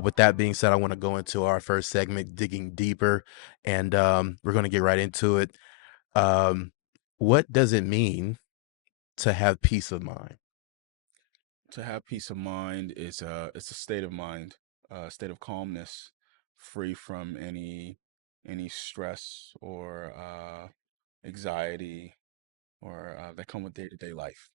With that being said, I want to go into our first segment, digging deeper, and we're going to get right into it. Um, what does it mean to have peace of mind? To have peace of mind is it's a state of mind, a state of calmness, free from any stress or anxiety or that come with day-to-day life.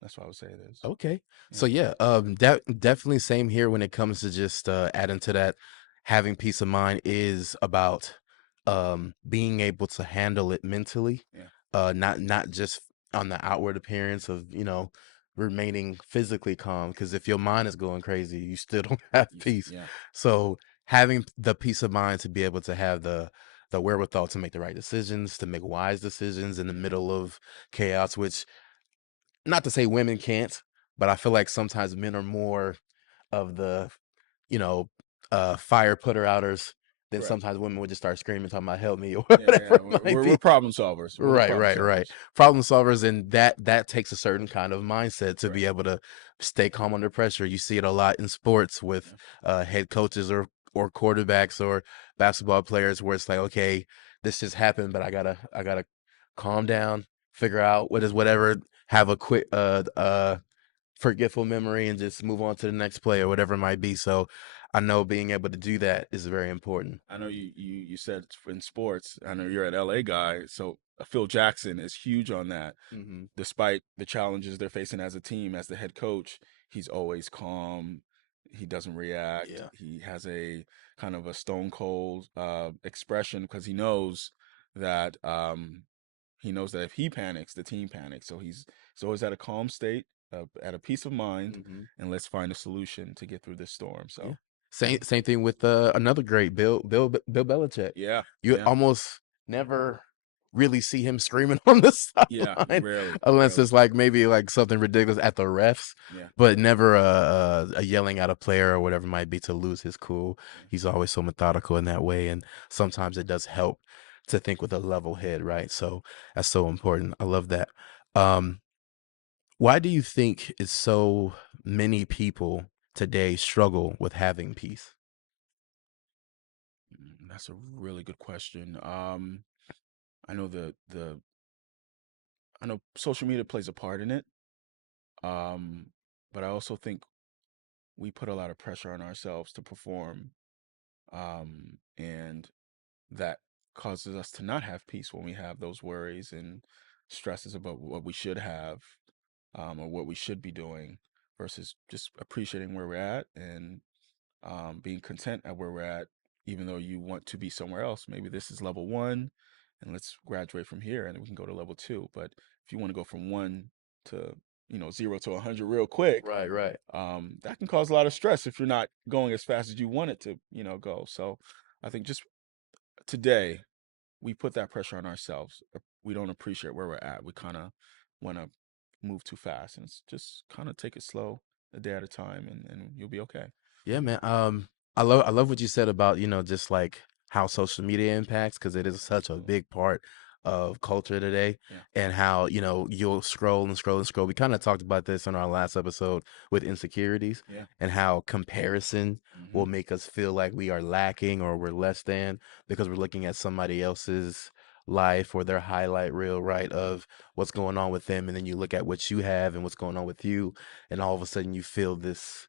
That's what I would say it is. Okay. So Yeah. yeah, definitely same here when it comes to just adding to that, having peace of mind is about being able to handle it mentally, Yeah. not just on the outward appearance of, remaining physically calm, because if your mind is going crazy, you still don't have peace. Yeah. So having the peace of mind to be able to have the wherewithal to make the right decisions, to make wise decisions in the Yeah. middle of chaos, which not to say women can't, but I feel like sometimes men are more of the, you know, fire putter outers than Correct. sometimes women would just start screaming, talking about help me or Yeah. Yeah. whatever it We're, might we're be. problem solvers. We're the Right, problem right, right. solvers. Problem solvers, and that takes a certain kind of mindset to Correct. be able to stay calm under pressure. You see it a lot in sports with Yeah. head coaches or quarterbacks or basketball players, where it's like, okay, this just happened, but I gotta calm down, figure out what is whatever, have a quick forgetful memory, and just move on to the next play or whatever it might be. So I know being able to do that is very important. I know you said in sports. I know you're an LA guy, so Phil Jackson is huge on that. Hmm. Despite the challenges they're facing as a team, as the head coach, he's always calm. He doesn't react. Yeah. He has a kind of a stone cold expression because he knows that if he panics, the team panics. So he's always at a calm state, at a peace of mind, Hmm. and let's find a solution to get through this storm. Yeah. So Same yeah, same thing with another great Bill Belichick. yeah, You yeah, almost never really see him screaming on the yeah. sideline Rarely, unless rarely. it's like maybe like something ridiculous at the refs, Yeah, but never a yelling at a player or whatever it might be to lose his cool. yeah. He's always so methodical in that way, and sometimes it does help to think with a level head, right? So that's so important. I love that. Um, why do you think is so many people today struggle with having peace? That's a really good question. I know the I know social media plays a part in it. Um, but I also think we put a lot of pressure on ourselves to perform, and that causes us to not have peace when we have those worries and stresses about what we should have, or what we should be doing, versus just appreciating where we're at and being content at where we're at, even though you want to be somewhere else. Maybe this is level one, and let's graduate from here, and we can go to level two. But if you want to go from one to 0 to 100 real quick, Right, right. that can cause a lot of stress if you're not going as fast as you want it to, go. So I think just today we put that pressure on ourselves. We don't appreciate where we're at. We kind of want to move too fast, and it's just kind of take it slow, a day at a time, and you'll be okay. Yeah, man. I love what you said about, just like how social media impacts, because it is such a Absolutely. big part of culture today, Yeah. and how, you'll scroll and scroll and scroll. We kind of talked about this in our last episode with insecurities, Yeah. and how comparison will Hmm. make us feel like we are lacking or we're less than because we're looking at somebody else's life or their highlight reel, right, of what's going on with them, and then you look at what you have and what's going on with you, and all of a sudden you feel this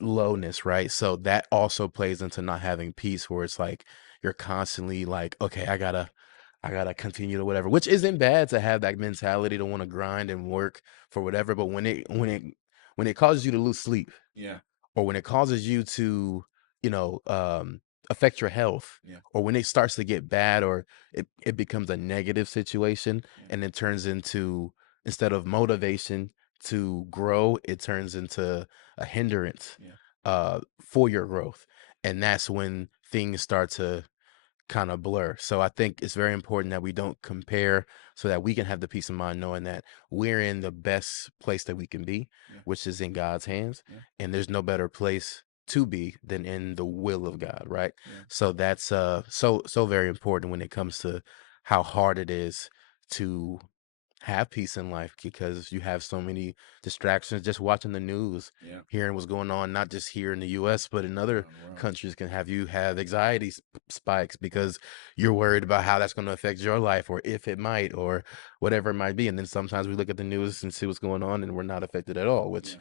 lowness, right? So that also plays into not having peace, where it's like you're constantly like, okay, I gotta continue to whatever, which isn't bad to have that mentality to want to grind and work for whatever. But when it causes you to lose sleep, Yeah. or when it causes you to, you know, um, affect your health, Yeah. or when it starts to get bad, or it becomes a negative situation, Yeah. and it turns into, instead of motivation to grow, it turns into a hindrance Yeah. for your growth. And that's when things start to kind of blur. So I think it's very important that we don't compare, so that we can have the peace of mind knowing that we're in the best place that we can be, Yeah. which is in God's hands. Yeah. And there's no better place to be than in the will of God, right? Yeah. So that's so very important when it comes to how hard it is to have peace in life because you have so many distractions. Just watching the news, Yeah. hearing what's going on, not just here in the US, but in other Around the world. countries, can have you have anxiety spikes because you're worried about how that's going to affect your life, or if it might, or whatever it might be. And then sometimes we look at the news and see what's going on and we're not affected at all, which,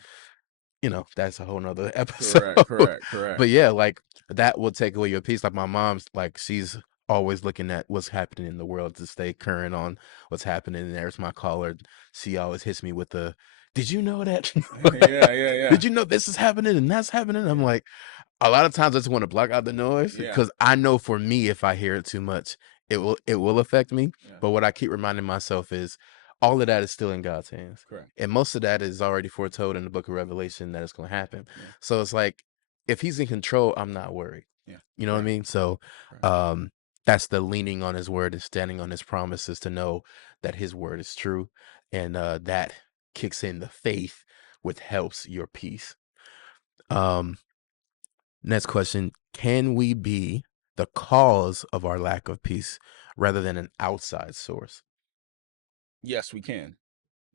Yeah. that's a whole nother episode. Correct. Correct. Correct. But yeah, like that will take away your peace. Like my mom's, like, she's always looking at what's happening in the world to stay current on what's happening. And there's my caller. She always hits me with the, did you know that? Yeah. Yeah. Yeah. Did you know this is happening and that's happening? I'm Yeah. like, a lot of times I just want to block out the noise Yeah. because I know for me, if I hear it too much, it will affect me. Yeah. But what I keep reminding myself is all of that is still in God's hands. Correct. And most of that is already foretold in the book of Revelation that it's going to happen. Yeah. So it's like, if he's in control, I'm not worried. Yeah. You know what I Correct. mean? So Correct. that's the leaning on his word and standing on his promises to know that his word is true. And that kicks in the faith, which helps your peace. Um, Next question. Can we be the cause of our lack of peace rather than an outside source? Yes, we can.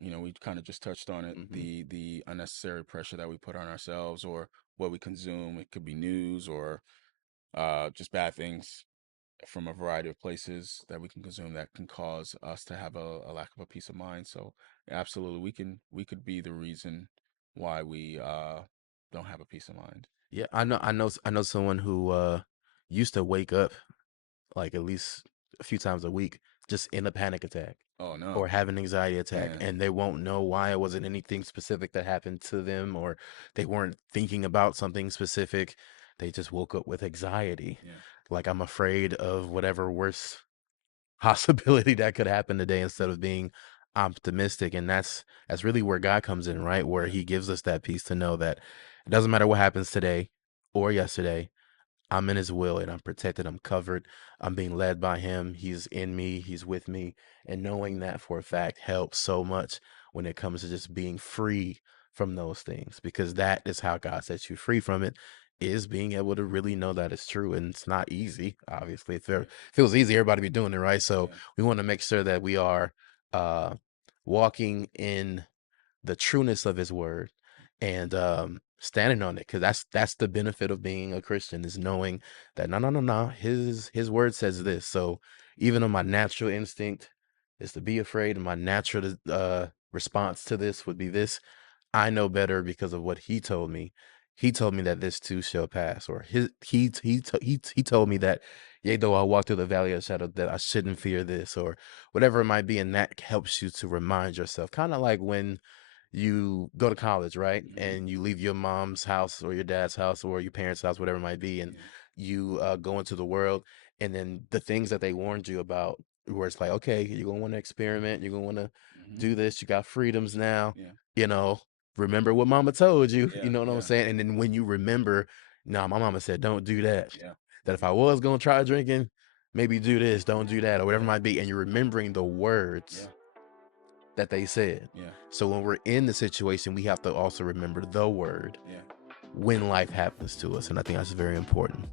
We kind of just touched on it. Hmm. The unnecessary pressure that we put on ourselves, or what we consume. It could be news, or just bad things from a variety of places that we can consume that can cause us to have a lack of a peace of mind. So absolutely, we could be the reason why we don't have a peace of mind. Yeah, I know someone who used to wake up like at least a few times a week just in a panic attack Oh or no, have an anxiety attack, man. and they won't know why. It wasn't anything specific that happened to them, or they weren't thinking about something specific. They just woke up with anxiety. Yeah, Like, I'm afraid of whatever worse possibility that could happen today, instead of being optimistic. And that's really where God comes in, right? Where yeah, he gives us that peace to know that it doesn't matter what happens today or yesterday. I'm in his will and I'm protected. I'm covered. I'm being led by him. He's in me. He's with me. And knowing that for a fact helps so much when it comes to just being free from those things, because that is how God sets you free from it, is being able to really know that it's true. And it's not easy. Obviously, if yeah, it feels easy, everybody be doing it, right? So yeah, we want to make sure that we are uh, walking in the trueness of his word, and standing on it, because that's the benefit of being a Christian, is knowing that no, no, no, no, his word says this. So even though my natural instinct is to be afraid, and my natural response to this would be this, I know better because of what he told me. He told me that this too shall pass, or he told me that, yea, though I walk through the valley of the shadow, that I shouldn't fear this, or whatever it might be. And that helps you to remind yourself, kind of like when you go to college, right? hmm And you leave your mom's house or your dad's house or your parents' house, whatever it might be, and yeah, you go into the world. And then the things that they warned you about, where it's like, okay, you're gonna want to experiment, you're gonna want to hmm do this, you got freedoms now, yeah, you know, remember what mama told you, you yeah, know what I'm yeah, saying? And then when you remember, no, my mama said, don't do that. yeah, That if I was gonna try drinking, maybe do this, don't do that, or whatever it yeah, might be. And you're remembering the yeah, words that they said. yeah, So when we're in the situation, we have to also remember the word yeah. when life happens to us. And I think that's very important.